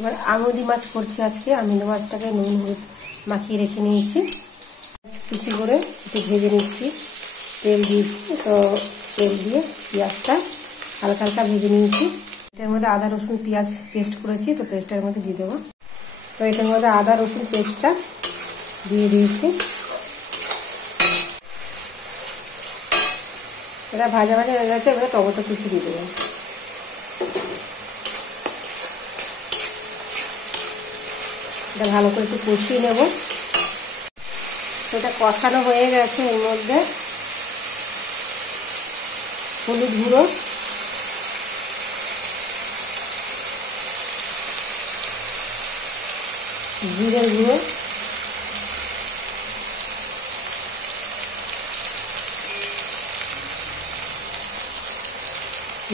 এবার আমুদি মাছ করছি আজকে। আমুদি মাছটাকে নুন হলুদ মাখিয়ে রেখে নিয়েছি, কুচি করে একটু ভেজে নিচ্ছি। তেল দিয়েছি, তো তেল দিয়ে পেঁয়াজটা হালকা হালকা ভেজে নিয়েছি। এটার মধ্যে আদা রসুন পেঁয়াজ পেস্ট করেছি, তো পেস্টটার মধ্যে দিয়ে দেবো। তো এটার মধ্যে আদা রসুন পেস্টটা দিয়ে দিয়েছি। এটা ভাজা ভাজা হয়ে গেছে, এবারে টমেটো কুচি দিয়ে দেবো। এটা ভালো করে একটু কষিয়ে নেব। এটা কষানো হয়ে গেছে। এর মধ্যে হলুদ গুঁড়ো, জিরের গুঁড়ো,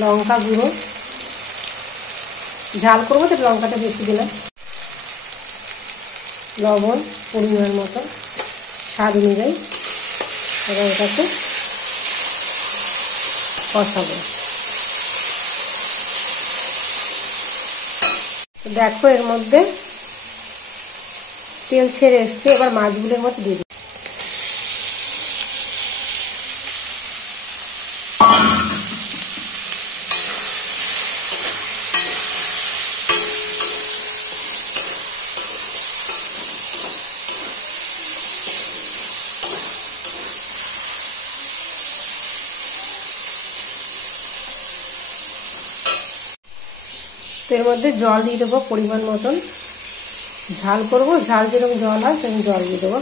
লঙ্কা গুঁড়ো, ঝাল করবো তো লঙ্কাটা বেশি দিলাম, লবণ পরিমাণ মতো স্বাদ অনুযায়ী। এবার এটাকে কষাবো। দেখো এর মধ্যে তেল ছেড়ে এসছে। এবার মাছগুলোর মধ্যে দিয়ে দিই। তো এর মধ্যে জল দিয়ে দেবো পরিমাণ মতন। ঝাল করবো, ঝাল যেরকম জল হয় সেরকম জল দিয়ে দেবো।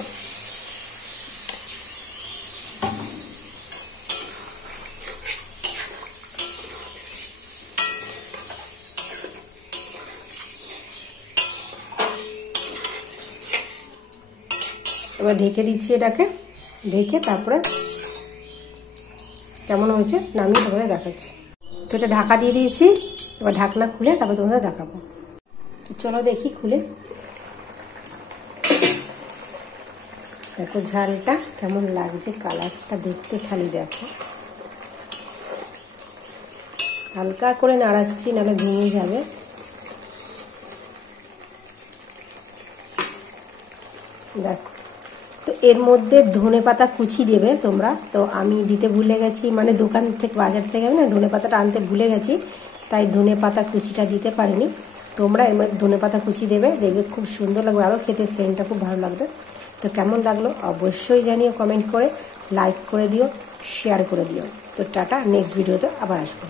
এবার ঢেকে দিচ্ছি এটাকে। ঢেকে তারপরে কেমন হয়েছে নামিয়ে তারপরে দেখাচ্ছি। তো এটা ঢাকা দিয়ে দিয়েছি। এবার ঢাকনা খুলে তারপর তোমাদের দেখাবো। চলো দেখি খুলে। দেখো ঝালটা কেমন লাগছে, কালারটা দেখতে খালি দেখো। হালকা করে নাড়াচ্ছি, নাহলে ভেঙে যাবে। দেখো, তো এর মধ্যে ধনেপাতা কুচি দেবে তোমরা। তো আমি দিতে ভুলে গেছি, মানে দোকান থেকে বাজার থেকে আমি না ধনেপাতাটা আনতে ভুলে গেছি, তাই ধনেপাতা কুচিটা দিতে পারিনি। তোমরা এর মধ্যে ধনেপাতা কুচি দেবে, দেখবে খুব সুন্দর লাগবে, আরও খেতে সেন্টটা খুব ভালো লাগবে। তো কেমন লাগলো অবশ্যই জানিও কমেন্ট করে, লাইক করে দিও, শেয়ার করে দিও। তো টাটা, নেক্সট ভিডিওতে আবার আসবো।